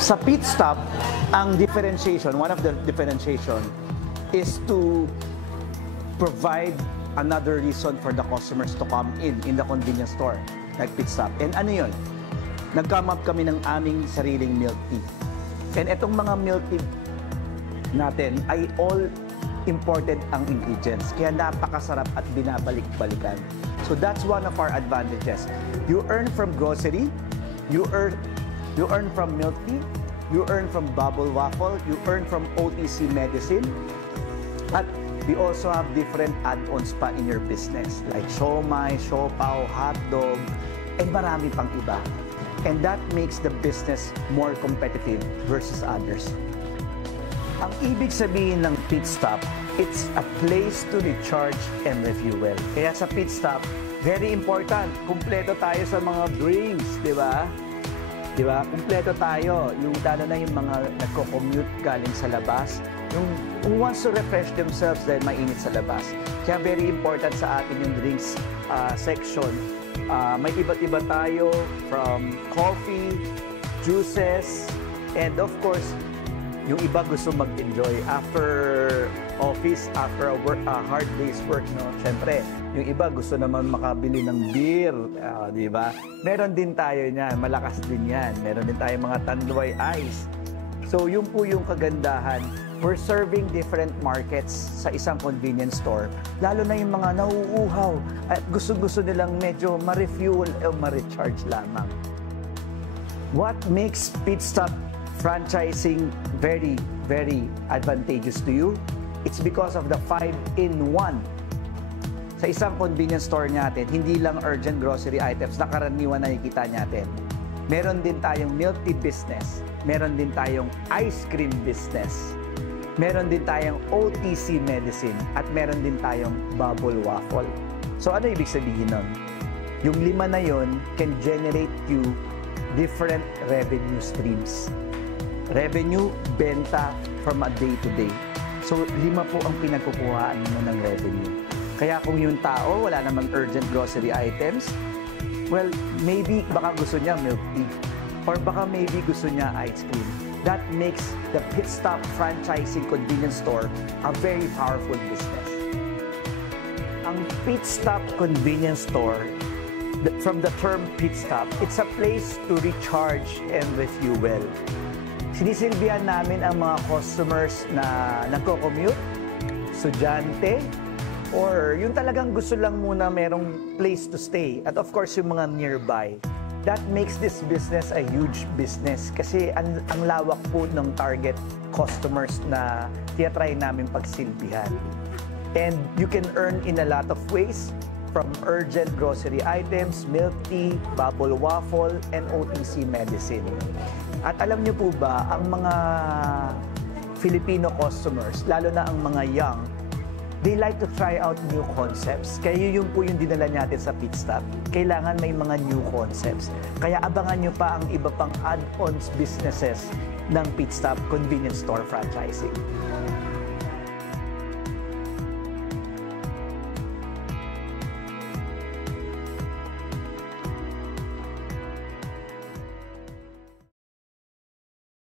Sa pit stop, ang differentiation, one of the differentiation is to provide another reason for the customers to come in the convenience store, like pit stop. And ano yun? Nag-come up kami ng aming sariling milk tea. And itong mga milk tea natin ay all imported ang ingredients. Kaya napakasarap at binabalik-balikan. So that's one of our advantages. You earn from grocery, you earn from milk tea, you earn from bubble waffle, you earn from OTC medicine, at we also have different add-ons pa in your business like siomai, siopaw, hotdog, and marami pang iba. And that makes the business more competitive versus others. Ang ibig sabihin ng pit stop, it's a place to recharge and refuel. Kaya sa pit stop, very important, kumpleto tayo sa mga drinks, di ba? Di ba? Kumpleto tayo. Yung lalo na yung mga nagko-commute galing sa labas, yung who wants to refresh themselves dahil mainit sa labas. Kaya very important sa atin yung drinks section. May iba't iba tayo from coffee, juices, and of course, yung iba gusto mag-enjoy after office, after a hard day's work, no? Siyempre, yung iba gusto naman makabili ng beer, di ba? Meron din tayo niyan, malakas din yan. Meron din tayo mga tanduay ice. So, yun po yung kagandahan. We're serving different markets sa isang convenience store. Lalo na yung mga nauuhaw at gusto-gusto nilang medyo ma-refuel o ma-recharge lamang. What makes pit stop franchising very, very advantageous to you? It's because of the 5-in-1. Sa isang convenience store natin, hindi lang urgent grocery items na karaniwan na nakikita natin. Meron din tayong milk tea business. Meron din tayong ice cream business. Meron din tayong OTC medicine. At meron din tayong bubble waffle. So ano ibig sabihin nun? Yung 5 na yun can generate you different revenue streams. Revenue, benta from a day-to-day. So, 5 po ang pinagkukuhaan mo ng revenue. Kaya kung yung tao, wala namang urgent grocery items, well, maybe baka gusto niya milk tea. Or baka maybe gusto niya ice cream. That makes the pit stop franchising convenience store a very powerful business. Ang pit stop convenience store, from the term pit stop, it's a place to recharge and refuel. Sinisilbihan namin ang mga customers na nagko-commute, estudyante, or yung talagang gusto lang muna merong place to stay. At of course, yung mga nearby. That makes this business a huge business kasi ang lawak po ng target customers na tiyatry namin pagsilbihan. And you can earn in a lot of ways, from urgent grocery items, milk tea, bubble waffle, and OTC medicine. At alam niyo po ba, ang mga Filipino customers, lalo na ang mga young, they like to try out new concepts. Kaya yun po yung dinala natin sa pit stop. Kailangan may mga new concepts. Kaya abangan niyo pa ang iba pang add-ons businesses ng pit stop convenience store franchising.